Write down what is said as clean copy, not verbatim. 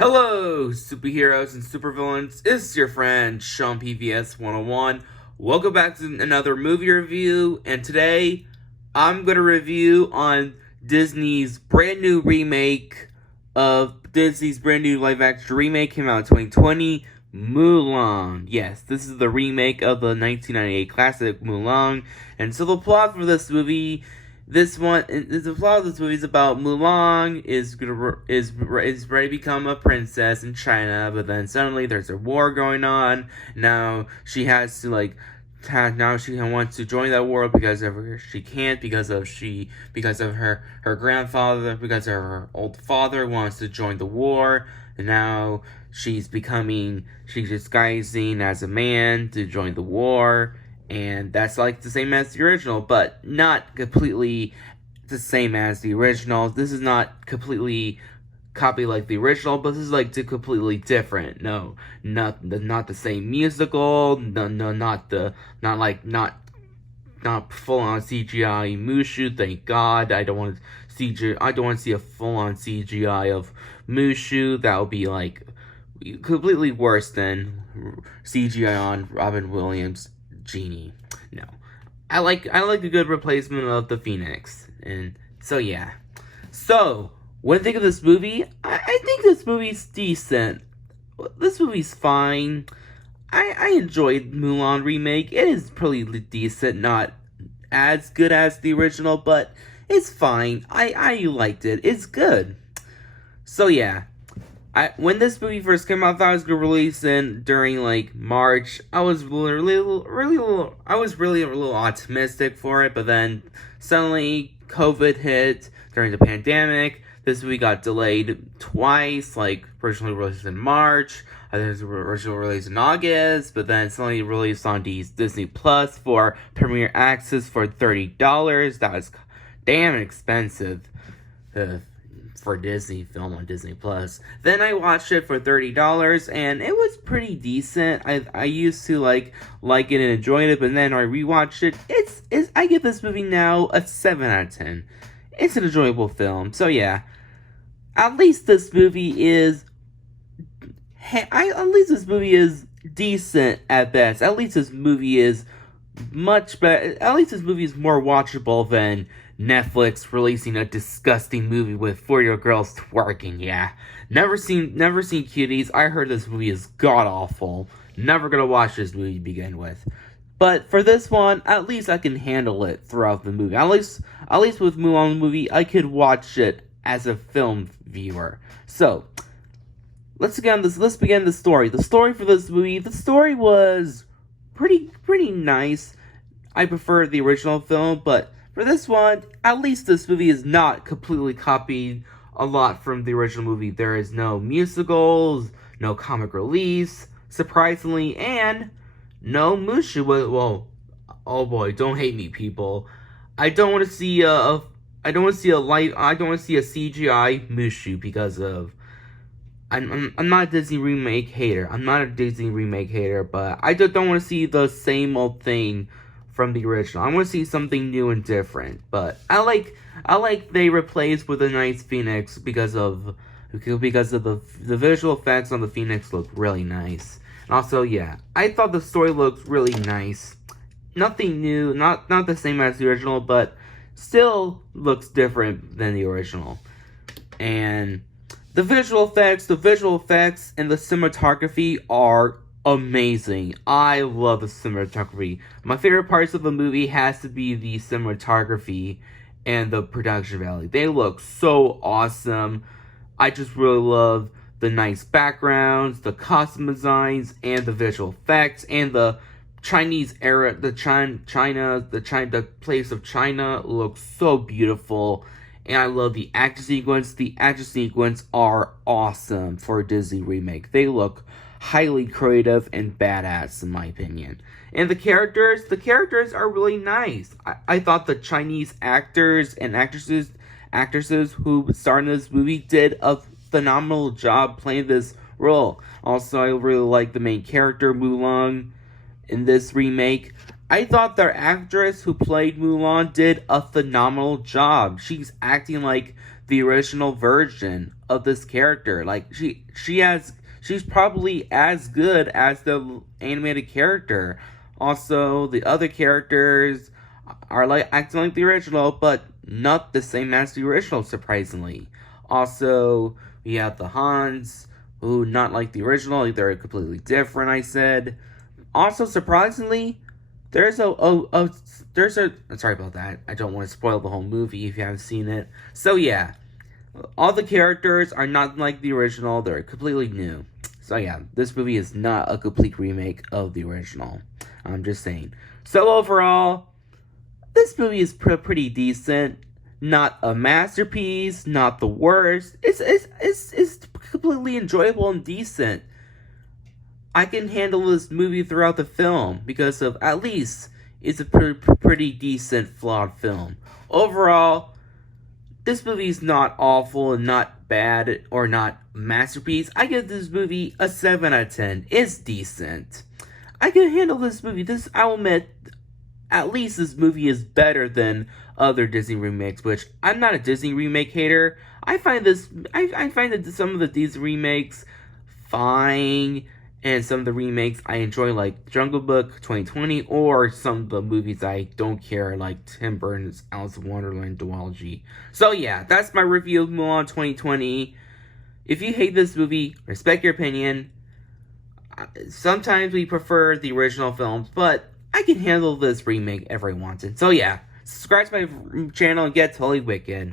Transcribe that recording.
Hello, superheroes and supervillains. It's your friend Sean PVS 101. Welcome back to another movie review, and today I'm gonna review on Disney's brand new remake of Disney's brand new live action remake came out in 2020. Mulan. Yes, this is the remake of the 1998 classic Mulan, and so the plot for this movie. The plot of this movie is about Mulan is ready to become a princess in China, but then suddenly there's a war going on. Now she has to now she wants to join that war she can't because of her grandfather, because of her old father wants to join the war. And now she's disguising as a man to join the war. And that's like the same as the original, but not completely the same as the original. This is not completely copy like the original, but this is like completely different. No, not the same musical. No, not full on CGI Mushu. Thank God. I don't want to see a full on CGI of Mushu. That would be like completely worse than CGI on Robin Williams' Genie. No. I like a good replacement of the Phoenix. And so yeah. So when I think of this movie, I think this movie's decent. This movie's fine. I enjoyed Mulan remake. It is pretty decent, not as good as the original, but it's fine. I liked it. It's good. So yeah. When this movie first came out, I thought it was gonna release during like March. I was really a little optimistic for it, but then suddenly COVID hit during the pandemic. This movie got delayed twice, like originally released in March. I think it was originally released in August, but then suddenly released on Disney Plus for premiere access for $30. That was damn expensive. For Disney film on Disney Plus. Then I watched it for $30 and it was pretty decent. I used to like it and enjoyed it, but then I rewatched it. I give this movie now a 7 out of 10. It's an enjoyable film. So yeah. At least this movie is decent at best. At least this movie is much better. At least this movie is more watchable than Netflix releasing a disgusting movie with 4-year-old girls twerking. Yeah, never seen Cuties. I heard this movie is god awful. Never gonna watch this movie to begin with. But for this one, at least I can handle it throughout the movie. At least with Mulan movie, I could watch it as a film viewer. So let's begin the story. The story for this movie. The story was pretty nice. I prefer the original film, but for this one, at least this movie is not completely copied a lot from the original movie. There is no musicals, no comic relief, surprisingly, and no Mushu. Well, oh boy, don't hate me, people. I don't want to see a CGI Mushu because of I'm not a Disney remake hater. But I don't want to see the same old thing from the original. I want to see something new and different. But I like they replaced with a nice Phoenix because of the visual effects on the Phoenix look really nice. And also, yeah, I thought the story looked really nice. Nothing new, not the same as the original, but still looks different than the original. And the visual effects and the cinematography are amazing. I love the cinematography. My favorite parts of the movie has to be the cinematography and the production value. They look so awesome. I just really love the nice backgrounds, the costume designs, and the visual effects, and the Chinese era, the place of China looks so beautiful. And I love the action sequence. The action sequence are awesome for a Disney remake. They look highly creative and badass, in my opinion. And the characters are really nice. I thought the Chinese actors and actresses who starred in this movie did a phenomenal job playing this role. Also, I really like the main character, Mulan, in this remake. I thought the actress who played Mulan did a phenomenal job. She's acting like the original version of this character. Like she's probably as good as the animated character. Also, the other characters are like acting like the original, but not the same as the original, surprisingly. Also, we have the Hans, who not like the original, like they're completely different. I said. Also, surprisingly, there's a sorry about that. I don't want to spoil the whole movie if you haven't seen it. So yeah, all the characters are not like the original. They're completely new. So yeah, this movie is not a complete remake of the original. I'm just saying. So overall, this movie is pretty decent. Not a masterpiece. Not the worst. It's completely enjoyable and decent. I can handle this movie throughout the film because of at least it's a pretty decent flawed film. Overall, this movie is not awful and not bad or not masterpiece. I give this movie a 7 out of 10. It's decent. I can handle this movie. I'll admit, at least this movie is better than other Disney remakes, which I'm not a Disney remake hater. I find that some of the Disney remakes fine, and some of the remakes I enjoy, like Jungle Book 2020, or some of the movies I don't care, like Tim Burton's Alice in Wonderland duology. So yeah, that's my review of Mulan 2020. If you hate this movie, respect your opinion. Sometimes we prefer the original films, but I can handle this remake if I wanted. So yeah, subscribe to my channel and get totally wicked.